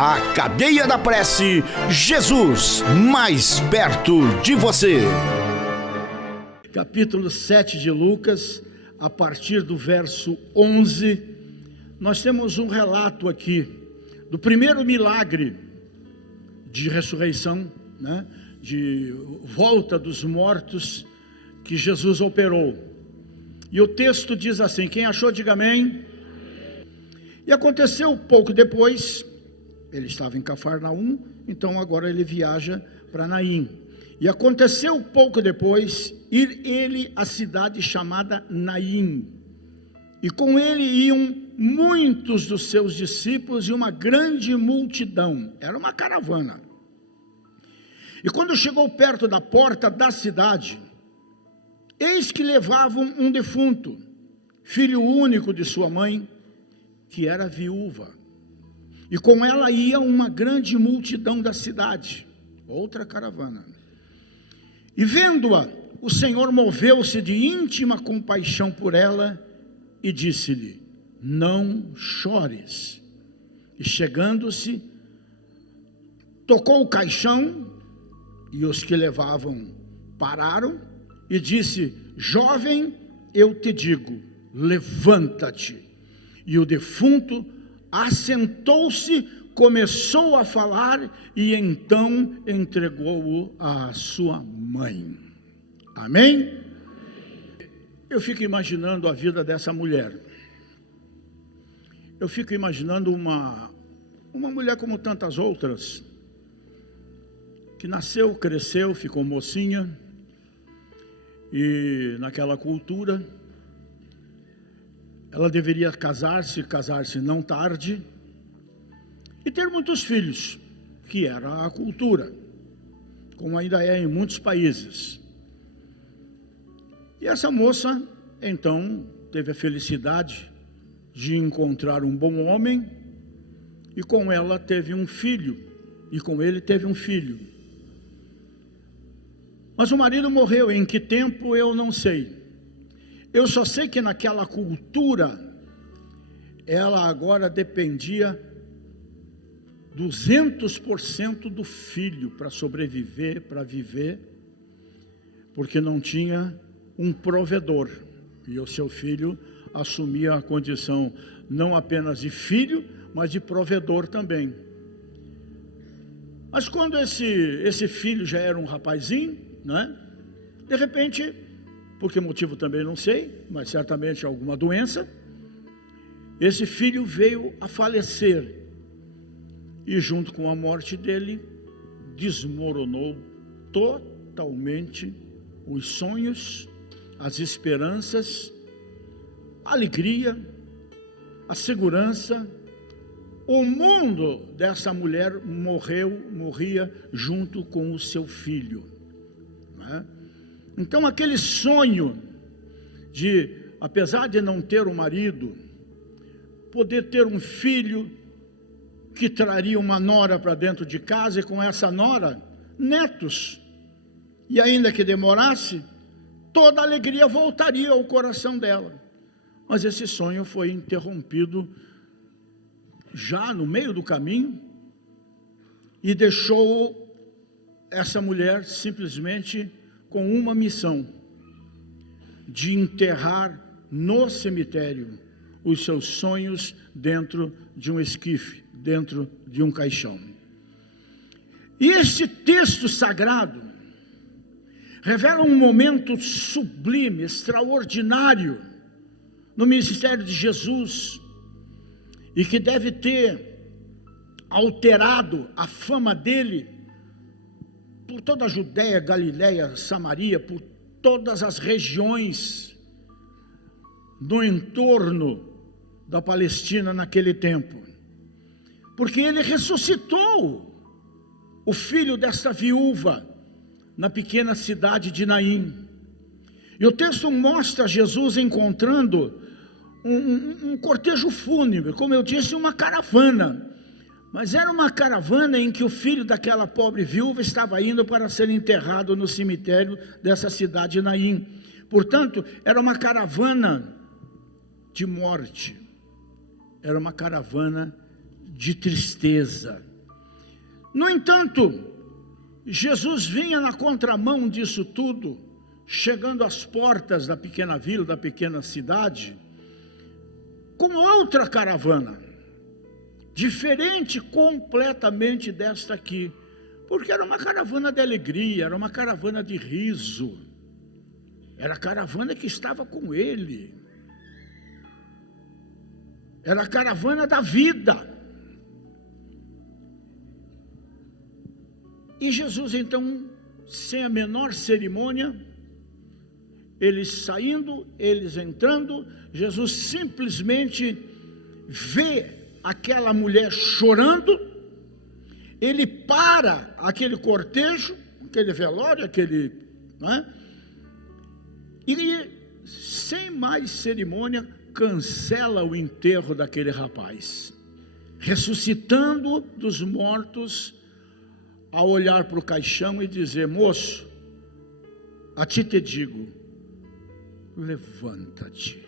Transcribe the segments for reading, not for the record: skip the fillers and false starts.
A Cadeia da Prece, Jesus, mais perto de você. Capítulo 7 de Lucas, a partir do verso 11, nós temos um relato aqui do primeiro milagre de ressurreição, de volta dos mortos que Jesus operou. E o texto diz assim, quem achou diga amém. E aconteceu pouco depois, ele estava em Cafarnaum, então agora ele viaja para Naim. E aconteceu pouco depois, ir ele à cidade chamada Naim. E com ele iam muitos dos seus discípulos e uma grande multidão. Era uma caravana. E quando chegou perto da porta da cidade, eis que levavam um defunto, filho único de sua mãe, que era viúva. E com ela ia uma grande multidão da cidade, outra caravana. E vendo-a, o Senhor moveu-se de íntima compaixão por ela e disse-lhe: não chores. E chegando-se, tocou o caixão, e os que levavam pararam, e disse: jovem, eu te digo, levanta-te. E o defunto assentou-se, começou a falar, e então entregou-o à sua mãe. Amém? Eu fico imaginando a vida dessa mulher. Eu fico imaginando uma mulher como tantas outras, que nasceu, cresceu, ficou mocinha, e naquela cultura, ela deveria casar-se não tarde, e ter muitos filhos, que era a cultura, como ainda é em muitos países. E essa moça, então, teve a felicidade de encontrar um bom homem, e com ela teve um filho, e com ele teve um filho. Mas o marido morreu, em que tempo eu não sei. Eu só sei que naquela cultura, ela agora dependia 200% do filho para sobreviver, para viver, porque não tinha um provedor. E o seu filho assumia a condição não apenas de filho, mas de provedor também. Mas quando esse filho já era um rapazinho, de repente, por que motivo também não sei, mas certamente alguma doença, esse filho veio a falecer, e junto com a morte dele, desmoronou totalmente os sonhos, as esperanças, a alegria, a segurança. O mundo dessa mulher morria junto com o seu filho. Então aquele sonho de, apesar de não ter um marido, poder ter um filho que traria uma nora para dentro de casa, e com essa nora, netos, e ainda que demorasse, toda a alegria voltaria ao coração dela. Mas esse sonho foi interrompido já no meio do caminho, e deixou essa mulher simplesmente com uma missão: de enterrar no cemitério os seus sonhos dentro de um esquife, dentro de um caixão. E este texto sagrado revela um momento sublime, extraordinário no ministério de Jesus, e que deve ter alterado a fama dele por toda a Judéia, Galiléia, Samaria, por todas as regiões no entorno da Palestina naquele tempo, porque ele ressuscitou o filho desta viúva na pequena cidade de Naim. E o texto mostra Jesus encontrando um cortejo fúnebre, como eu disse, uma caravana. Mas era uma caravana em que o filho daquela pobre viúva estava indo para ser enterrado no cemitério dessa cidade de Naim. Portanto, era uma caravana de morte, era uma caravana de tristeza. No entanto, Jesus vinha na contramão disso tudo, chegando às portas da pequena vila, da pequena cidade, com outra caravana, diferente completamente desta aqui, porque era uma caravana de alegria, era uma caravana de riso, era a caravana que estava com ele, era a caravana da vida. E Jesus então, sem a menor cerimônia, eles saindo, eles entrando, Jesus simplesmente vê aquela mulher chorando, ele para aquele cortejo, aquele velório, e sem mais cerimônia, cancela o enterro daquele rapaz, ressuscitando dos mortos, ao olhar para o caixão e dizer: moço, a ti te digo, levanta-te.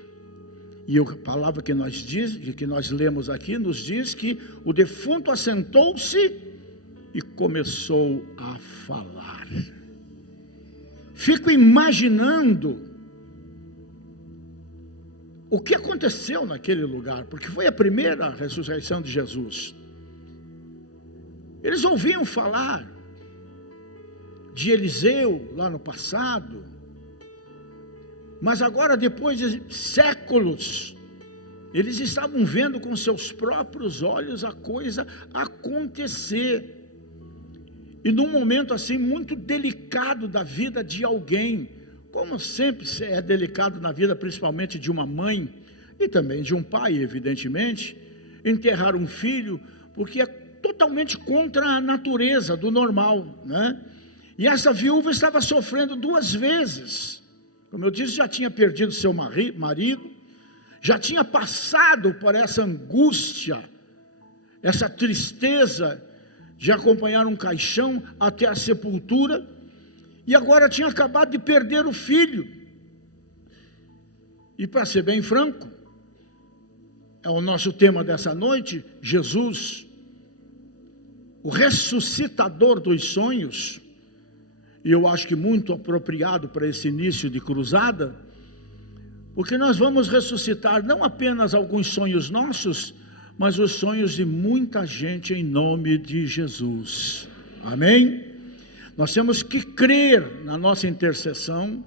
E a palavra que nós lemos aqui nos diz que o defunto assentou-se e começou a falar. Fico imaginando o que aconteceu naquele lugar, porque foi a primeira ressurreição de Jesus. Eles ouviam falar de Eliseu lá no passado, mas agora, depois de séculos, eles estavam vendo com seus próprios olhos a coisa acontecer. E num momento assim muito delicado da vida de alguém, como sempre é delicado na vida, principalmente de uma mãe e também de um pai, evidentemente, enterrar um filho, porque é totalmente contra a natureza do normal, né? E essa viúva estava sofrendo 2 vezes. Como eu disse, já tinha perdido seu marido, já tinha passado por essa angústia, essa tristeza de acompanhar um caixão até a sepultura, e agora tinha acabado de perder o filho. E para ser bem franco, é o nosso tema dessa noite, Jesus, o ressuscitador dos sonhos, e eu acho que muito apropriado para esse início de cruzada, porque nós vamos ressuscitar não apenas alguns sonhos nossos, mas os sonhos de muita gente em nome de Jesus. Amém? Nós temos que crer na nossa intercessão,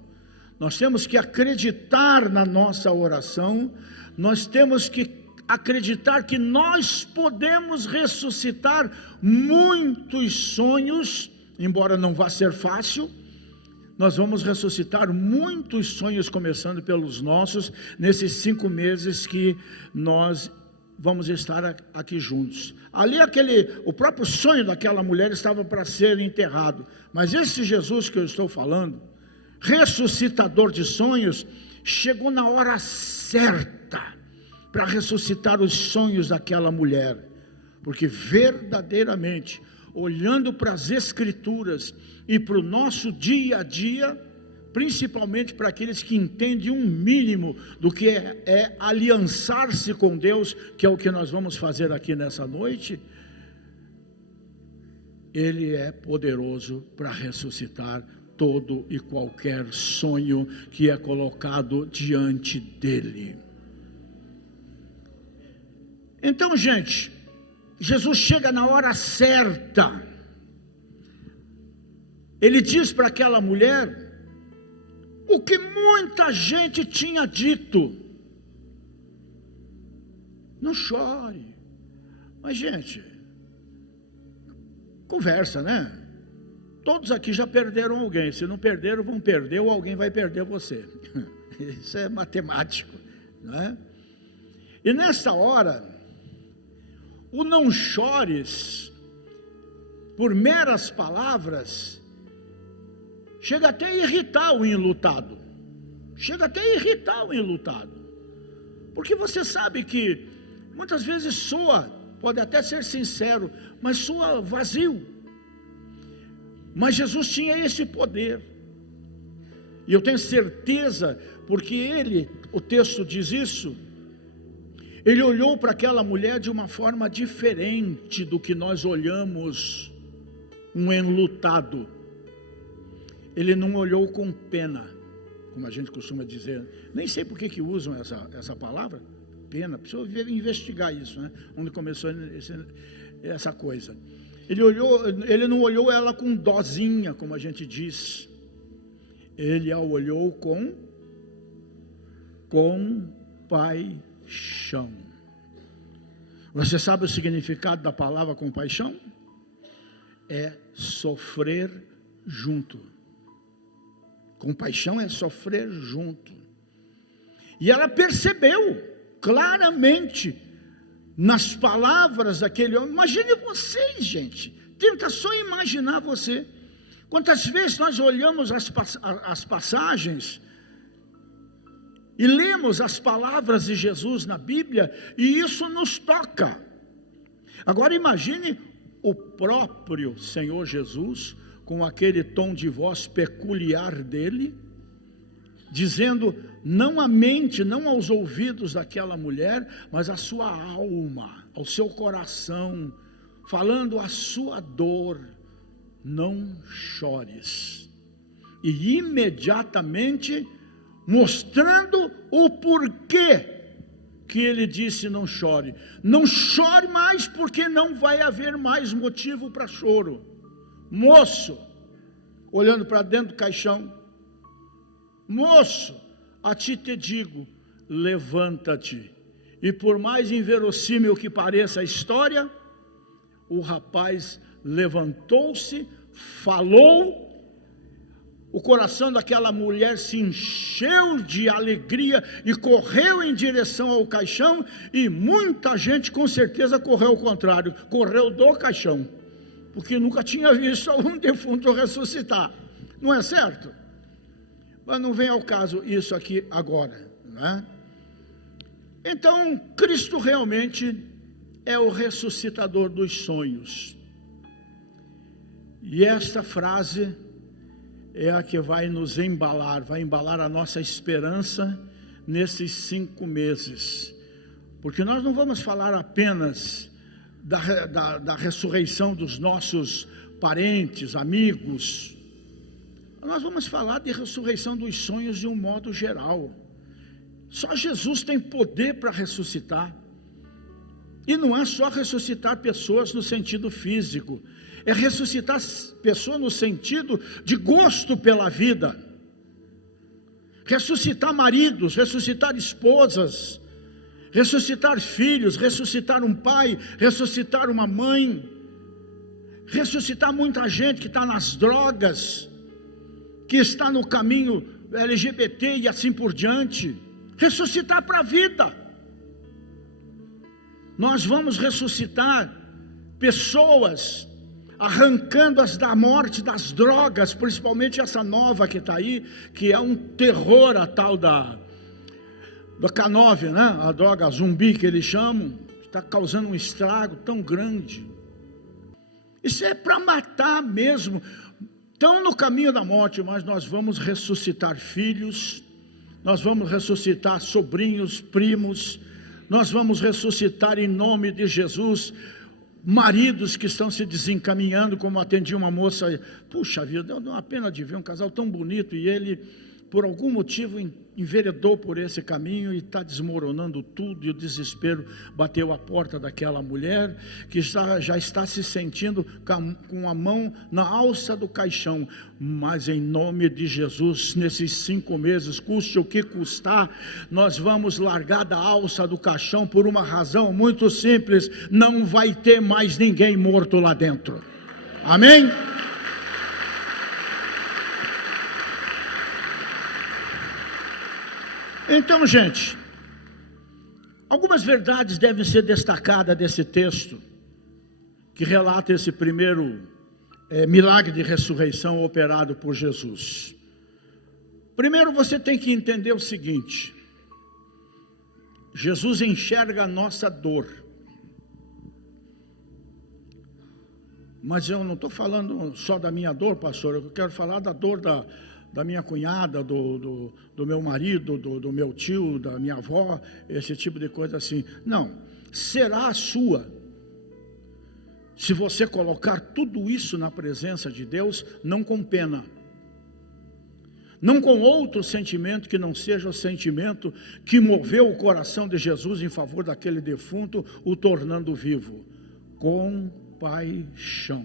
nós temos que acreditar na nossa oração, nós temos que acreditar que nós podemos ressuscitar muitos sonhos, embora não vá ser fácil. Nós vamos ressuscitar muitos sonhos, começando pelos nossos, nesses 5 meses que nós vamos estar aqui juntos. Ali o próprio sonho daquela mulher estava para ser enterrado, mas esse Jesus que eu estou falando, ressuscitador de sonhos, chegou na hora certa para ressuscitar os sonhos daquela mulher, porque verdadeiramente, olhando para as Escrituras e para o nosso dia a dia, principalmente para aqueles que entendem um mínimo do que é aliançar-se com Deus, que é o que nós vamos fazer aqui nessa noite, Ele é poderoso para ressuscitar todo e qualquer sonho que é colocado diante dEle. Então, gente, Jesus chega na hora certa. Ele diz para aquela mulher o que muita gente tinha dito: não chore. Mas, gente, conversa, né? Todos aqui já perderam alguém. Se não perderam, vão perder, ou alguém vai perder você. Isso é matemático, não é? E nessa hora, o não chores, por meras palavras, chega até a irritar o enlutado. Porque você sabe que muitas vezes soa, pode até ser sincero, mas soa vazio. Mas Jesus tinha esse poder. E eu tenho certeza, porque o texto diz isso, Ele olhou para aquela mulher de uma forma diferente do que nós olhamos um enlutado. Ele não olhou com pena, como a gente costuma dizer. Nem sei por que usam essa palavra, pena. Precisa investigar isso, né? Onde começou essa coisa. Ele não olhou ela com dozinha, como a gente diz. Ele a olhou com compaixão. Você sabe o significado da palavra compaixão? É sofrer junto. Compaixão é sofrer junto. E ela percebeu claramente nas palavras daquele homem. Imagine vocês, gente. Tenta só imaginar você. Quantas vezes nós olhamos as passagens e lemos as palavras de Jesus na Bíblia e isso nos toca. Agora imagine o próprio Senhor Jesus com aquele tom de voz peculiar dele, dizendo não à mente, não aos ouvidos daquela mulher, mas à sua alma, ao seu coração, falando a sua dor: não chores. E imediatamente mostrando o porquê que ele disse não chore. Não chore mais, porque não vai haver mais motivo para choro. Moço, olhando para dentro do caixão: moço, a ti te digo, levanta-te. E por mais inverossímil que pareça a história, o rapaz levantou-se, falou, o coração daquela mulher se encheu de alegria e correu em direção ao caixão, e muita gente com certeza correu ao contrário, correu do caixão, porque nunca tinha visto algum defunto ressuscitar, não é certo? Mas não vem ao caso isso aqui agora, né? Então, Cristo realmente é o ressuscitador dos sonhos. E esta frase é a que vai nos embalar, vai embalar a nossa esperança nesses 5 meses. Porque nós não vamos falar apenas da ressurreição dos nossos parentes, amigos. Nós vamos falar de ressurreição dos sonhos de um modo geral. Só Jesus tem poder para ressuscitar. E não é só ressuscitar pessoas no sentido físico, é ressuscitar pessoas no sentido de gosto pela vida, ressuscitar maridos, ressuscitar esposas, ressuscitar filhos, ressuscitar um pai, ressuscitar uma mãe, ressuscitar muita gente que está nas drogas, que está no caminho LGBT e assim por diante, ressuscitar para a vida. Nós vamos ressuscitar pessoas, arrancando-as da morte, das drogas, principalmente essa nova que está aí, que é um terror, a tal da K9, né? A droga zumbi que eles chamam, está causando um estrago tão grande. Isso é para matar mesmo. Estão no caminho da morte, mas nós vamos ressuscitar filhos, nós vamos ressuscitar sobrinhos, primos, nós vamos ressuscitar em nome de Jesus maridos que estão se desencaminhando, como atendi uma moça, puxa vida, deu uma pena de ver um casal tão bonito, e ele, por algum motivo, enveredou por esse caminho e está desmoronando tudo, e o desespero bateu a porta daquela mulher, que já está se sentindo com a mão na alça do caixão, mas em nome de Jesus, nesses 5 meses, custe o que custar, nós vamos largar da alça do caixão por uma razão muito simples: não vai ter mais ninguém morto lá dentro. Amém? Então, gente, algumas verdades devem ser destacadas desse texto, que relata esse primeiro milagre de ressurreição operado por Jesus. Primeiro, você tem que entender o seguinte: Jesus enxerga a nossa dor, mas eu não estou falando só da minha dor, pastor, eu quero falar da dor da minha cunhada, do meu marido, do meu tio, da minha avó, esse tipo de coisa assim. Não, será a sua. Se você colocar tudo isso na presença de Deus, não com pena, não com outro sentimento que não seja o sentimento que moveu o coração de Jesus em favor daquele defunto, o tornando vivo. Compaixão.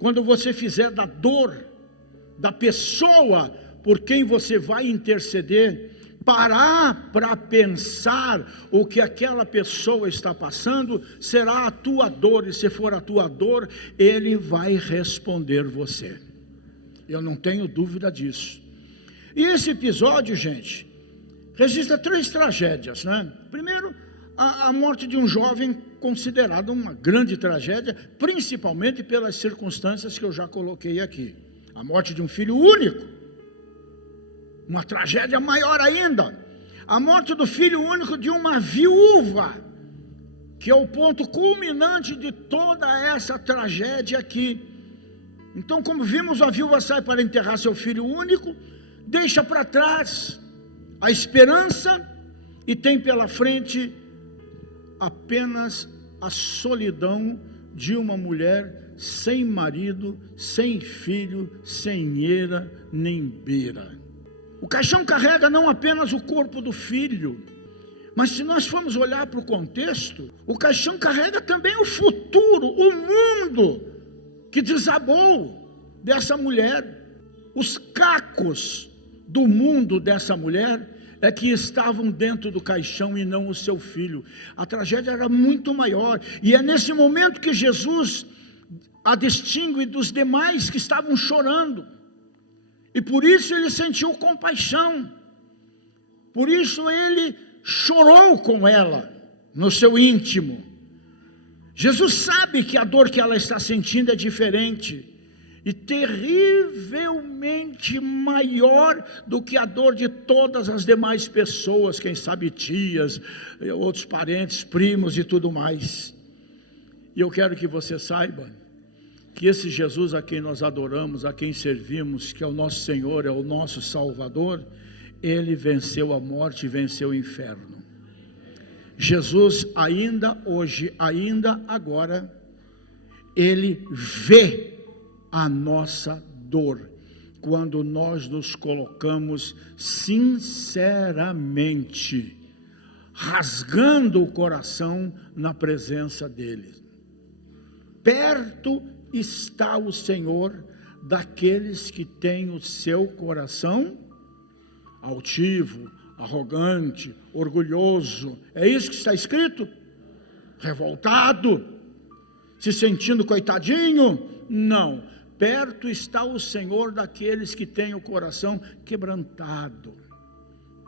Quando você fizer da dor da pessoa por quem você vai interceder, parar para pensar o que aquela pessoa está passando, será a tua dor, e se for a tua dor, Ele vai responder você. Eu não tenho dúvida disso. E esse episódio, gente, registra 3 tragédias, né? Primeiro, a morte de um jovem, considerada uma grande tragédia, principalmente pelas circunstâncias que eu já coloquei aqui. A morte de um filho único, uma tragédia maior ainda. A morte do filho único de uma viúva, que é o ponto culminante de toda essa tragédia aqui. Então, como vimos, a viúva sai para enterrar seu filho único, deixa para trás a esperança e tem pela frente apenas a solidão de uma mulher sem marido, sem filho, sem eira nem beira. O caixão carrega não apenas o corpo do filho, mas se nós formos olhar para o contexto, o caixão carrega também o futuro, o mundo que desabou dessa mulher. Os cacos do mundo dessa mulher é que estavam dentro do caixão e não o seu filho. A tragédia era muito maior, e é nesse momento que Jesus a distingue dos demais que estavam chorando, e por isso ele sentiu compaixão, por isso ele chorou com ela no seu íntimo. Jesus sabe que a dor que ela está sentindo é diferente e terrivelmente maior do que a dor de todas as demais pessoas, quem sabe tias, outros parentes, primos e tudo mais. E eu quero que você saiba que esse Jesus a quem nós adoramos, a quem servimos, que é o nosso Senhor, é o nosso Salvador, Ele venceu a morte e venceu o inferno. Jesus ainda hoje, ainda agora, Ele vê a nossa dor, quando nós nos colocamos sinceramente, rasgando o coração na presença dEle. Perto está o Senhor daqueles que têm o seu coração altivo, arrogante, orgulhoso. É isso que está escrito? Revoltado, se sentindo coitadinho? Não. Perto está o Senhor daqueles que têm o coração quebrantado,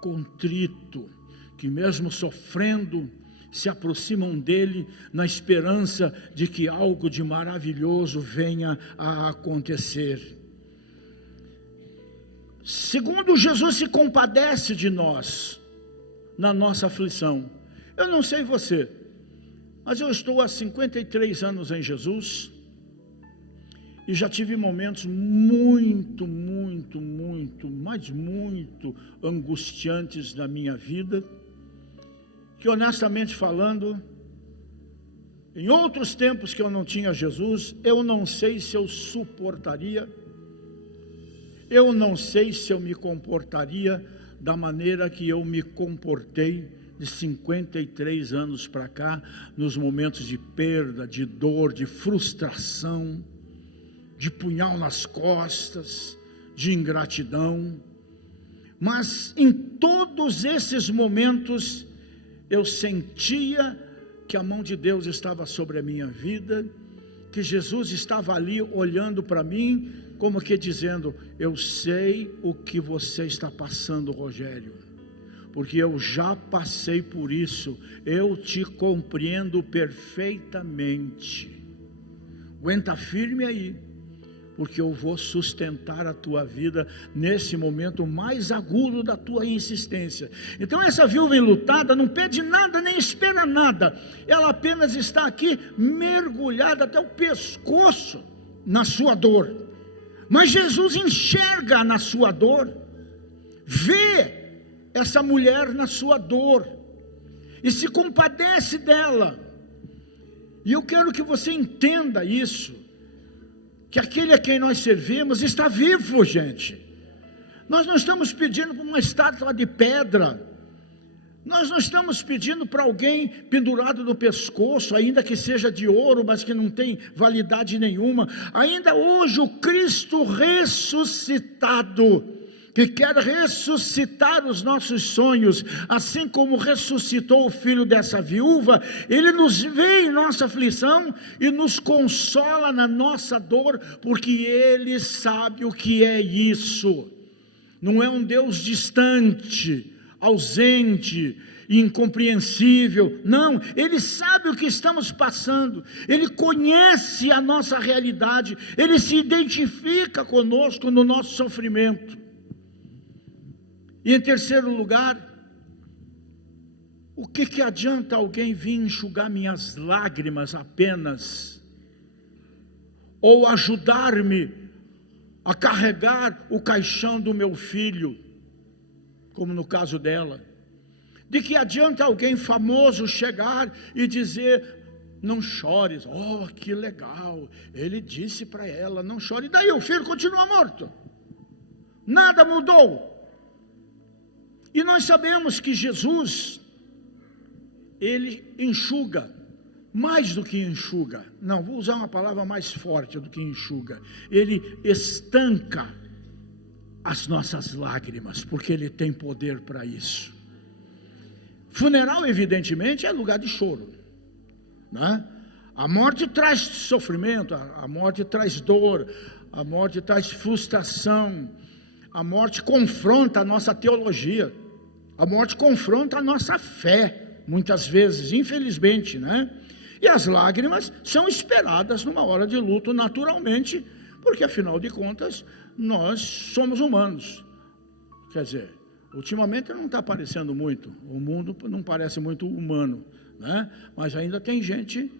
contrito, que mesmo sofrendo, se aproximam dele na esperança de que algo de maravilhoso venha a acontecer. Segundo, Jesus se compadece de nós na nossa aflição. Eu não sei você, mas eu estou há 53 anos em Jesus e já tive momentos muito angustiantes na minha vida, que honestamente falando, em outros tempos que eu não tinha Jesus, eu não sei se eu suportaria, eu não sei se eu me comportaria da maneira que eu me comportei de 53 anos para cá, nos momentos de perda, de dor, de frustração, de punhal nas costas, de ingratidão. Mas em todos esses momentos eu sentia que a mão de Deus estava sobre a minha vida, que Jesus estava ali olhando para mim, como que dizendo: eu sei o que você está passando, Rogério, porque eu já passei por isso, eu te compreendo perfeitamente. Aguenta firme aí, porque eu vou sustentar a tua vida nesse momento mais agudo da tua insistência. Então essa viúva enlutada não pede nada, nem espera nada, ela apenas está aqui mergulhada até o pescoço na sua dor. Mas Jesus enxerga na sua dor, vê essa mulher na sua dor, e se compadece dela. E eu quero que você entenda isso, que aquele a quem nós servimos está vivo, gente. Nós não estamos pedindo para uma estátua de pedra, nós não estamos pedindo para alguém pendurado no pescoço, ainda que seja de ouro, mas que não tem validade nenhuma. Ainda hoje o Cristo ressuscitado, que quer ressuscitar os nossos sonhos, assim como ressuscitou o filho dessa viúva, ele nos vê em nossa aflição e nos consola na nossa dor, porque ele sabe o que é isso. Não é um Deus distante, ausente, incompreensível. Não, ele sabe o que estamos passando, ele conhece a nossa realidade, ele se identifica conosco no nosso sofrimento. E em terceiro lugar, o que adianta alguém vir enxugar minhas lágrimas apenas, ou ajudar-me a carregar o caixão do meu filho, como no caso dela? De que adianta alguém famoso chegar e dizer: não chores? Oh, que legal, ele disse para ela, não chore, e daí o filho continua morto, nada mudou. E nós sabemos que Jesus, ele enxuga, mais do que enxuga, não, vou usar uma palavra mais forte do que enxuga, ele estanca as nossas lágrimas, porque ele tem poder para isso. Funeral, evidentemente, é lugar de choro, né? A morte traz sofrimento, a morte traz dor, a morte traz frustração, a morte confronta a nossa teologia, a morte confronta a nossa fé, muitas vezes, infelizmente, né? E as lágrimas são esperadas numa hora de luto naturalmente, porque afinal de contas, nós somos humanos. Quer dizer, ultimamente não está aparecendo muito, o mundo não parece muito humano, né? Mas ainda tem gente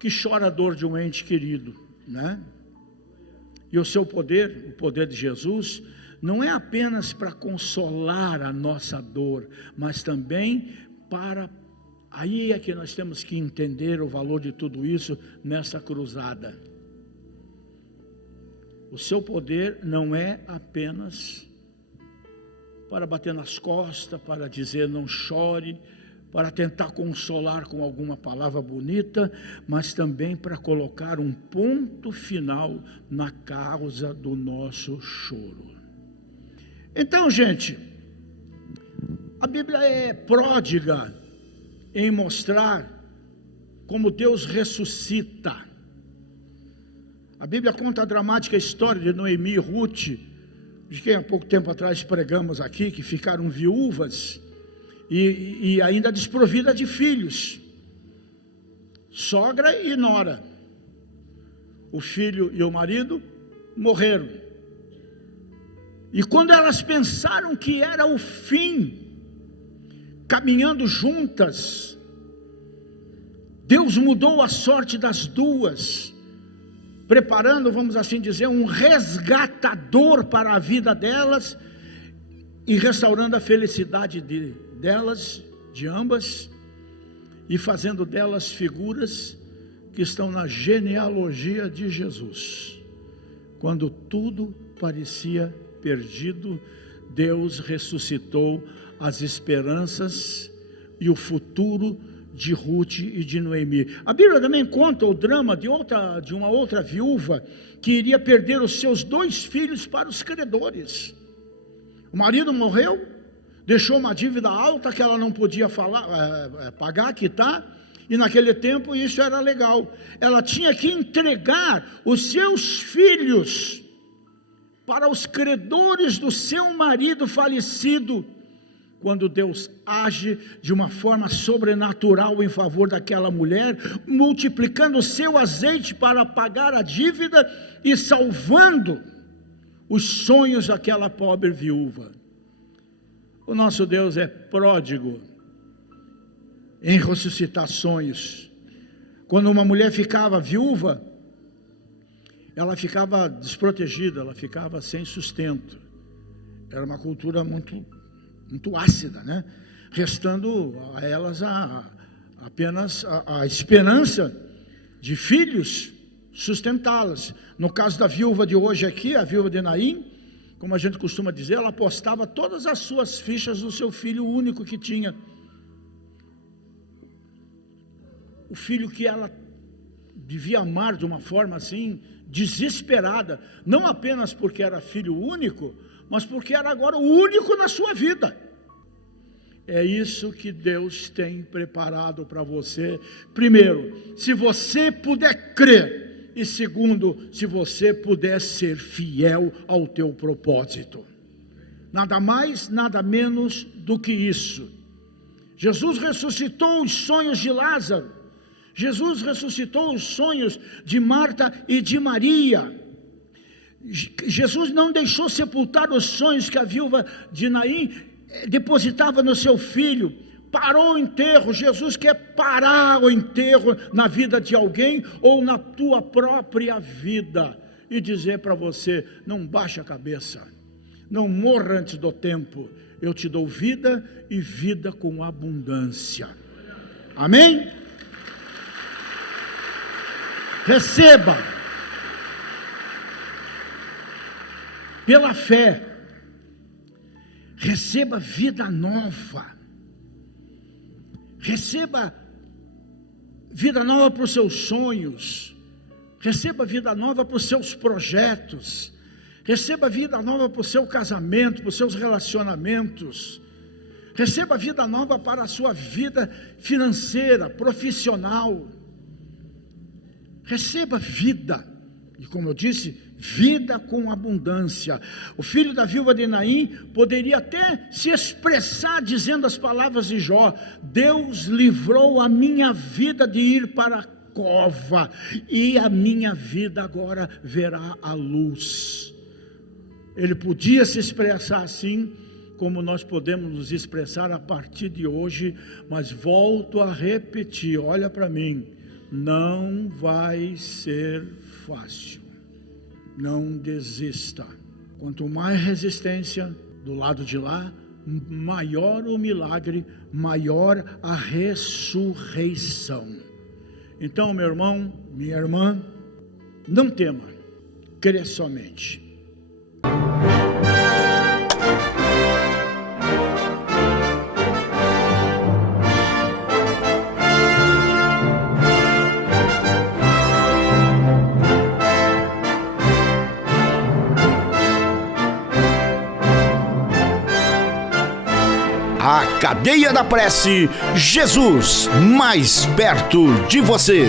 que chora a dor de um ente querido, né? E o seu poder, o poder de Jesus, não é apenas para consolar a nossa dor, mas também para... Aí é que nós temos que entender o valor de tudo isso nessa cruzada. O seu poder não é apenas para bater nas costas, para dizer não chore, para tentar consolar com alguma palavra bonita, mas também para colocar um ponto final na causa do nosso choro. Então, gente, a Bíblia é pródiga em mostrar como Deus ressuscita. A Bíblia conta a dramática história de Noemi e Ruth, de quem há pouco tempo atrás pregamos aqui, que ficaram viúvas e ainda desprovidas de filhos, sogra e nora. O filho e o marido morreram. E quando elas pensaram que era o fim, caminhando juntas, Deus mudou a sorte das duas, preparando, vamos assim dizer, um resgatador para a vida delas, e restaurando a felicidade delas, de ambas, e fazendo delas figuras que estão na genealogia de Jesus. Quando tudo parecia perdido, Deus ressuscitou as esperanças e o futuro de Ruth e de Noemi. A Bíblia também conta o drama de uma outra viúva que iria perder os seus 2 filhos para os credores. O marido morreu, deixou uma dívida alta que ela não podia pagar, quitar, e naquele tempo isso era legal. Ela tinha que entregar os seus filhos para os credores do seu marido falecido. Quando Deus age de uma forma sobrenatural em favor daquela mulher, multiplicando o seu azeite para pagar a dívida e salvando os sonhos daquela pobre viúva. O nosso Deus é pródigo em ressuscitar sonhos. Quando uma mulher ficava viúva, ela ficava desprotegida, ela ficava sem sustento. Era uma cultura muito ácida, né? Restando a elas apenas a esperança de filhos sustentá-las. No caso da viúva de hoje aqui, a viúva de Naim, como a gente costuma dizer, ela apostava todas as suas fichas no seu filho único que tinha. O filho que ela devia amar de uma forma assim, desesperada, não apenas porque era filho único, mas porque era agora o único na sua vida. É isso que Deus tem preparado para você. Primeiro, se você puder crer, e segundo, se você puder ser fiel ao teu propósito. Nada mais, nada menos do que isso. Jesus ressuscitou os sonhos de Lázaro. Jesus ressuscitou os sonhos de Marta e de Maria. Jesus não deixou sepultar os sonhos que a viúva de Naim depositava no seu filho. Parou o enterro. Jesus quer parar o enterro na vida de alguém ou na tua própria vida e dizer para você: não baixe a cabeça, não morra antes do tempo, eu te dou vida e vida com abundância. Amém? Receba pela fé, receba vida nova, receba vida nova para os seus sonhos, receba vida nova para os seus projetos, receba vida nova para o seu casamento, para os seus relacionamentos, receba vida nova para a sua vida financeira, profissional. Receba vida, e como eu disse, vida com abundância. O filho da viúva de Naim poderia até se expressar dizendo as palavras de Jó: Deus livrou a minha vida de ir para a cova, e a minha vida agora verá a luz. Ele podia se expressar assim, como nós podemos nos expressar a partir de hoje, mas volto a repetir, olha para mim, não vai ser fácil. Não desista. Quanto mais resistência do lado de lá, maior o milagre, maior a ressurreição. Então, meu irmão, minha irmã, não tema, crê somente. A Cadeia da Prece, Jesus mais perto de você.